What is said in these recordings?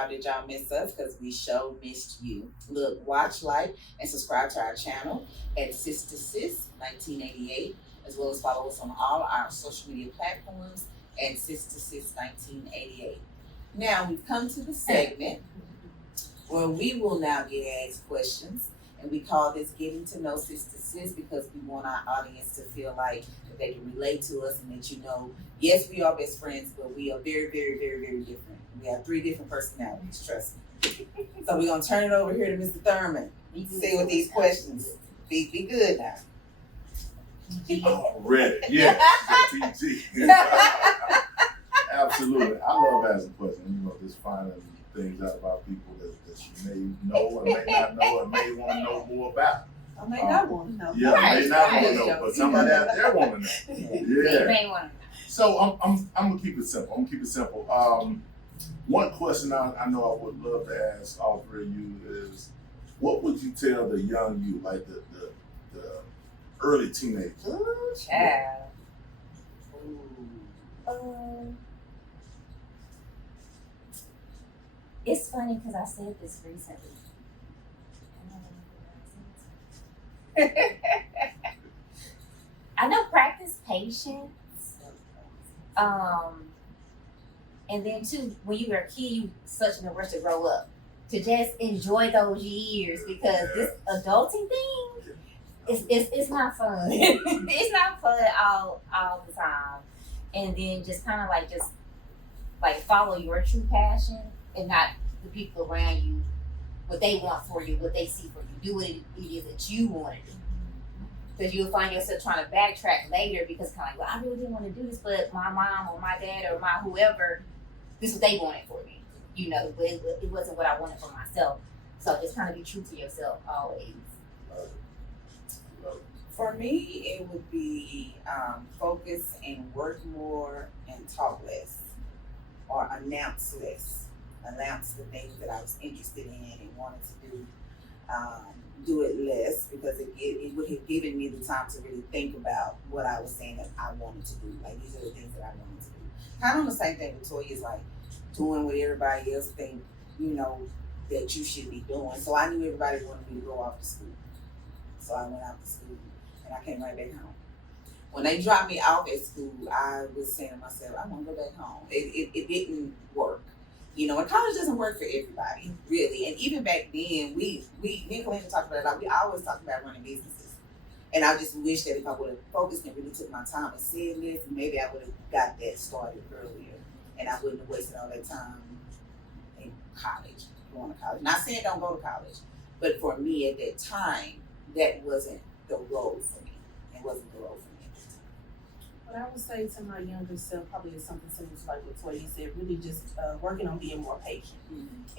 how did y'all miss us? Because we sure missed you. Look, watch, like, and subscribe to our channel at Sister Sis 1988, as well as follow us on all our social media platforms at Sister Sis 1988. Now we've come to the segment where we will now get asked questions. And we call this Getting to Know Sister Sis because we want our audience to feel like that they can relate to us and that yes, we are best friends, but we are very, very, very, very different. We have 3 different personalities, trust me. So we're going to turn it over here to Mr. Thurman. You can see with these questions. Be good now. Oh, ready. Yeah. PG. Absolutely. I love asking questions. Just finding things out about people that you may know or may not know or may want to know more about. I may not want to know. Yeah, I may not want to know, but somebody out there want to know. Yeah. They may want to know. So I'm gonna keep it simple. One question I know I would love to ask all 3 of you is, what would you tell the young you, like the early teenagers? Ooh, child. It's funny because I said this recently. I know practice patience. And then too, when you were a kid, you such in a rush to grow up. To just enjoy those years because this adulting thing, it's not fun. It's not fun all the time. And then just kind of like follow your true passion and not the people around you, what they want for you, what they see for you. Do what it is that you want to do. Because you'll find yourself trying to backtrack later because kind of like, well, I really didn't want to do this, but my mom or my dad or my whoever, this is what they wanted for me. But it wasn't what I wanted for myself. So just kind of be true to yourself always. For me, it would be focus and work more and talk less, or announce less. Announce the things that I was interested in and wanted to do. Do it less because it would have given me the time to really think about what I was saying that I wanted to do. Like, these are the things that I wanted to do. Kind of the same thing with Toya, is like doing what everybody else think, that you should be doing. So I knew everybody wanted me to go off to school. So I went off to school and I came right back home. When they dropped me off at school, I was saying to myself, I want to go back home. It didn't work. And college doesn't work for everybody, really. And even back then, me and Kalina talked about it a lot. We always talked about running businesses. And I just wish that if I would have focused and really took my time and said this, maybe I would have got that started earlier. And I wouldn't have wasted all that time in college, going to college. Not saying don't go to college, but for me at that time, that wasn't the road for me. It wasn't the road for me. What I would say to my younger self probably is something similar to like what Toya said, really just working on being more patient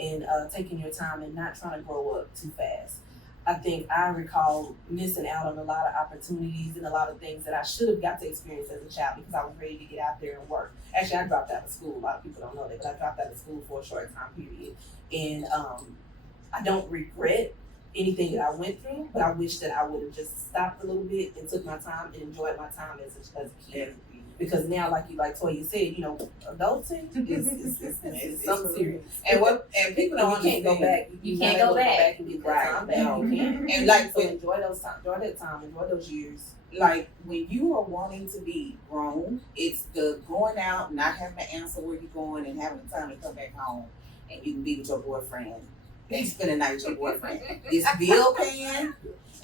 and taking your time and not trying to grow up too fast. I think I recall missing out on a lot of opportunities and a lot of things that I should have got to experience as a child because I was ready to get out there and work. Actually, I dropped out of school. A lot of people don't know that, but I dropped out of school for a short time period. And I don't regret anything that I went through, but I wish that I would have just stopped a little bit and took my time and enjoyed my time as a kid. Because now, like Toya said, adulting is something serious. And people don't can't go back. You can't go back and get that time back. You can't. And like, so enjoy that time, enjoy those years. Like, when you are wanting to be grown, it's the going out, not having to answer where you're going, and having the time to come back home, and you can be with your boyfriend. They spend a night with your boyfriend. It's bill paying,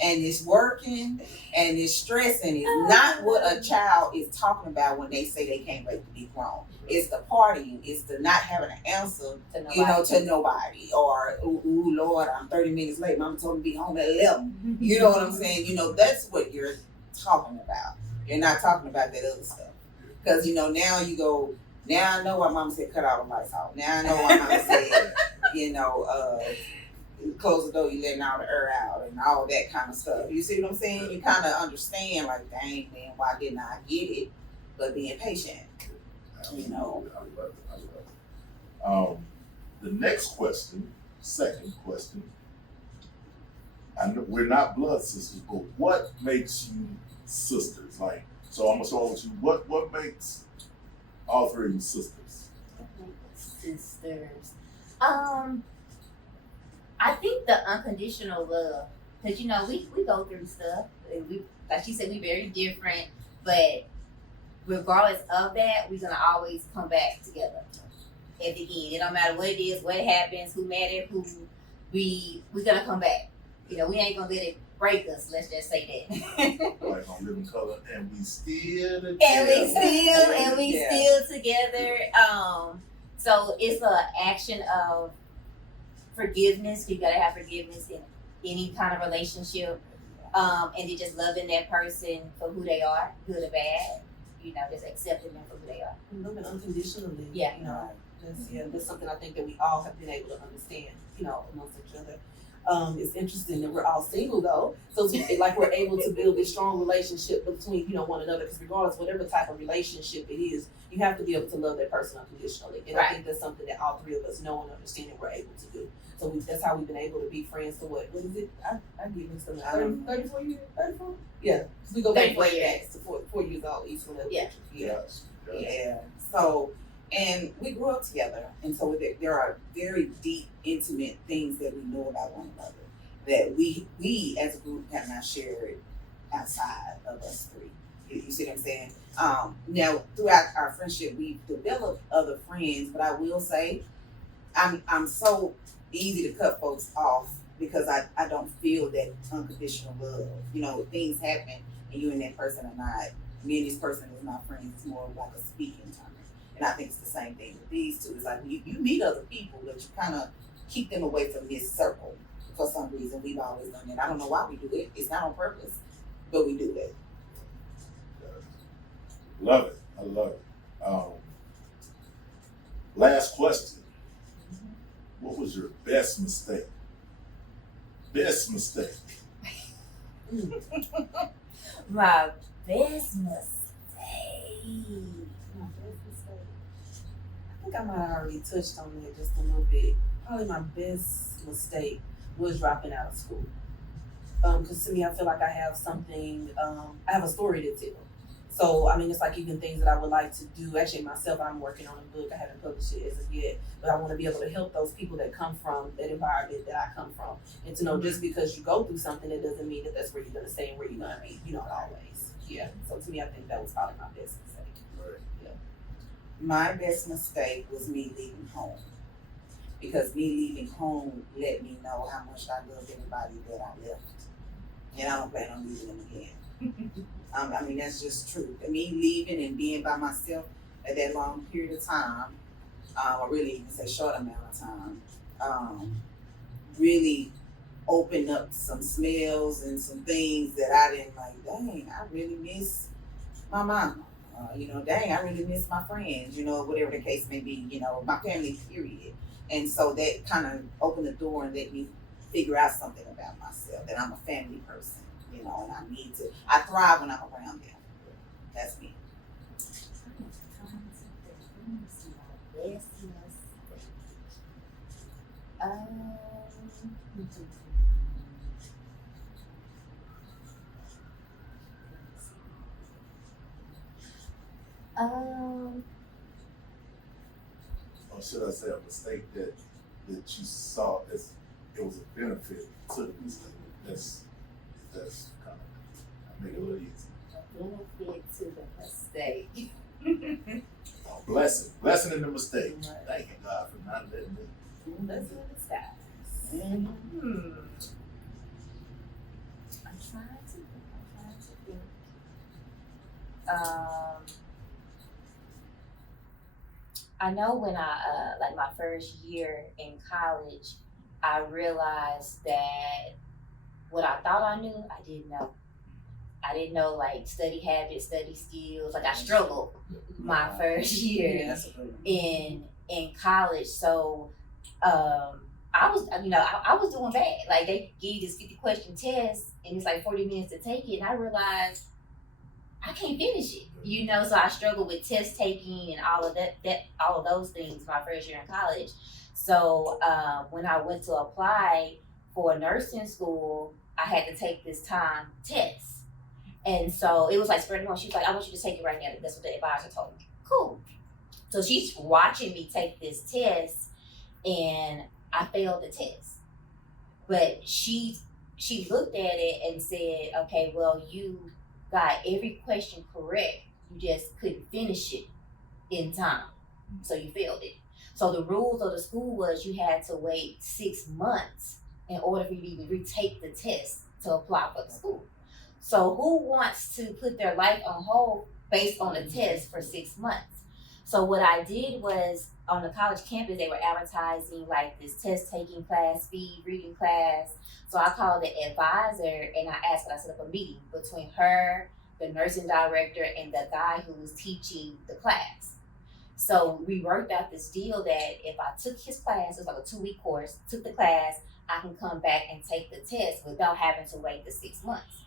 and it's working, and it's stressing. It's not what a child is talking about when they say they can't wait to be grown. It's the partying. It's the not having an answer, to nobody. Or, ooh, Lord, I'm 30 minutes late. Mama told me to be home at 11. You know what I'm saying? That's what you're talking about. You're not talking about that other stuff. Because, now you go, now I know why Mama said cut all the lights off. Now I know why Mama said, close the door, you letting all the air out and all that kind of stuff. You see what I'm saying? You kind of understand, like, dang, man, why didn't I get it? But being patient, I love it. The next question, second question, I know we're not blood sisters, but what makes you sisters? Like, so I'm gonna start with you. What makes all 3 of you sisters? Sisters. I think the unconditional love, because you know we go through stuff, and we, like she said, we very different, but regardless of that, we're gonna always come back together at the end. It don't matter what it is, what happens, who mad at who, we gonna come back. You know, we ain't gonna let it break us. Let's just say that. Like on Living Color, and we still together. and we still together. So it's an action of forgiveness. You gotta have forgiveness in any kind of relationship, and then just loving that person for who they are, good or bad. You know, just accepting them for who they are. Loving unconditionally. Yeah. You know, that's something I think that we all have been able to understand, you know, amongst each other. It's interesting that we're all single though, so it's like we're able to build this strong relationship between, you know, one another. Because regardless, whatever type of relationship it is, you have to be able to love that person unconditionally. And I think that's something that all three of us know and understand and we're able to do. So that's how we've been able to be friends for what is it? I get mixed up. 34 years? 34? Yeah. We go back way back to 4 years old each one of them. Yeah. Yes. Yeah. So, and we grew up together, and so there are very deep, intimate things that we know about one another that we as a group have not shared outside of us three. You see what I'm saying? Now throughout our friendship, we've developed other friends, but I will say, I'm so easy to cut folks off because I don't feel that unconditional love. You know, things happen and you and that person are not. Me and this person is my friend. It's more like a speaking time. And I think it's the same thing with these two. It's like you meet other people, but you kind of keep them away from this circle for some reason. We've always done it. I don't know why we do it. It's not on purpose, but we do it. Love it. I love it. Last question. What was your best mistake? Best mistake. My best mistake. I think I might have already touched on that just a little bit. Probably my best mistake was dropping out of school. Because to me, I feel like I have something, I have a story to tell. So, I mean, it's like even things that I would like to do. Actually, myself, I'm working on a book. I haven't published it as of yet. But I want to be able to help those people that come from that environment that I come from. And to know just because you go through something, it doesn't mean that that's where you're going to stay and where you're going to be, you know, always. Yeah. So to me, I think that was probably my best mistake. Right. Yeah. My best mistake was me leaving home. Because me leaving home let me know how much I loved everybody that I left. And I don't plan on leaving them again. I mean, that's just true. Me leaving and being by myself at that long period of time, or really even say short amount of time, really opened up some smells and some things that I didn't like. Dang, I really miss my mama. You know, dang, I really miss my friends, you know, whatever the case may be, you know, my family, period. And so that kind of opened the door and let me figure out something about myself, that I'm a family person, you know, and I thrive when I'm around them. That's me. Or should I say a mistake that you saw as it was a benefit to the mistake? That's kind of make it a little easy. Benefit to the mistake. Oh, blessing in the mistake. Thank you, God, for not letting me. That's in disguise. I'm trying to think. I know when I like my first year in college, I realized that what I thought I knew, I didn't know. I didn't know like study habits, study skills. Like I struggled my first year in college. So I was doing bad. Like they give you this 50 question test and it's like 40 minutes to take it, and I realized I can't finish it. You know, so I struggled with test taking and all of all of those things my first year in college. So when I went to apply for nursing school, I had to take this time test. And so it was like spreading on. She was like, I want you to take it right now. That's what the advisor told me. Cool. So she's watching me take this test. and I failed the test. But she looked at it and said, okay, well, you got every question correct. You just couldn't finish it in time. So you failed it. So the rules of the school was you had to wait 6 months in order for you to even retake the test to apply for the school. So who wants to put their life on hold based on a test for 6 months? So what I did was, on the college campus, they were advertising like this test taking class, speed reading class. So I called the advisor and I asked, could I set up a meeting between her, the nursing director, and the guy who was teaching the class. So we worked out this deal that if I took his class, it was like a 2-week course, took the class, I can come back and take the test without having to wait the 6 months.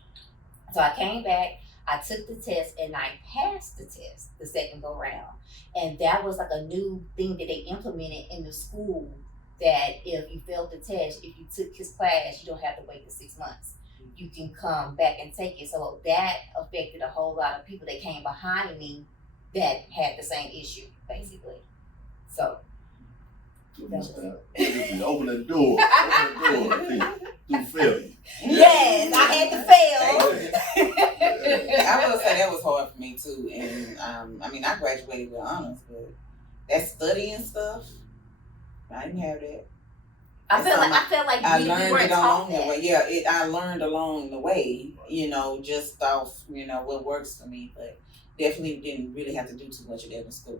So I came back, I took the test, and I passed the test the second go round. And that was like a new thing that they implemented in the school, that if you failed the test, if you took his class, you don't have to wait the 6 months. You can come back and take it. So that affected a whole lot of people that came behind me that had the same issue, basically. So. Open the door through failure. Yes, I had to fail. I will say that was hard for me too, and I mean I graduated with honors, but that studying stuff, I didn't have that. I felt like I we learned weren't it along taught that. the way. Yeah, I learned along the way. You know, just off what works for me, but definitely didn't really have to do too much of that in school.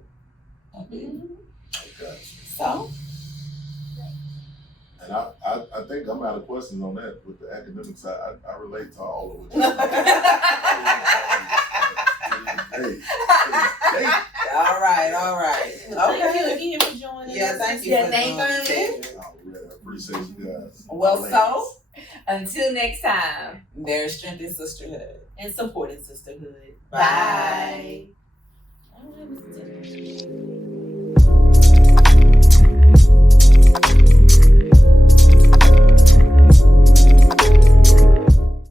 I didn't. Okay. So. And I think I'm out of questions on that with the academic side. I relate to all of it. Hey. All right. Thank you Okay. again for joining Yeah, us. thank you. Yeah, for thank doing you. it. I appreciate you guys. Well, so Until next time. there's strength in sisterhood. And supporting sisterhood. Bye. All right, Mr. Tedt.